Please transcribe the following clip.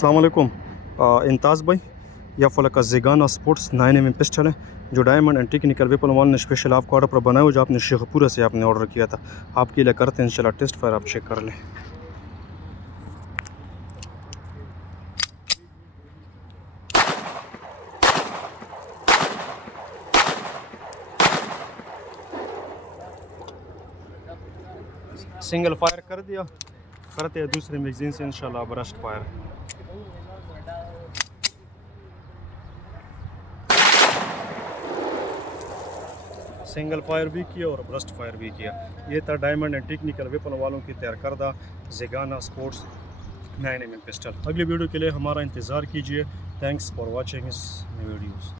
अस्सलाम वालेकुम इंताज़ भाई, या फलका ज़ेगाना स्पोर्ट्स 9mm पिस्टल है जो डायमंड एंड टेक्निकल वेपन वाल ने स्पेशल आपको ऑर्डर पर बनाया हुआ, जो आपने शेखपुरा से आपने ऑर्डर किया था। आपके लिए करते हैं इंशाल्लाह टेस्ट फायर, आप चेक कर लें। सिंगल फायर कर दिया, करते हैं दूसरे मैगजीन से इंशाल्लाह ब्रस्ट फायर। सिंगल फायर भी किया और ब्रस्ट फायर भी किया। ये था डायमंड एंड टेक्निकल वेपन वालों की तैयार करदा ज़ेगाना स्पोर्ट्स 9mm पिस्टल। अगली वीडियो के लिए हमारा इंतज़ार कीजिए। थैंक्स फॉर वॉचिंग इस वीडियोज़।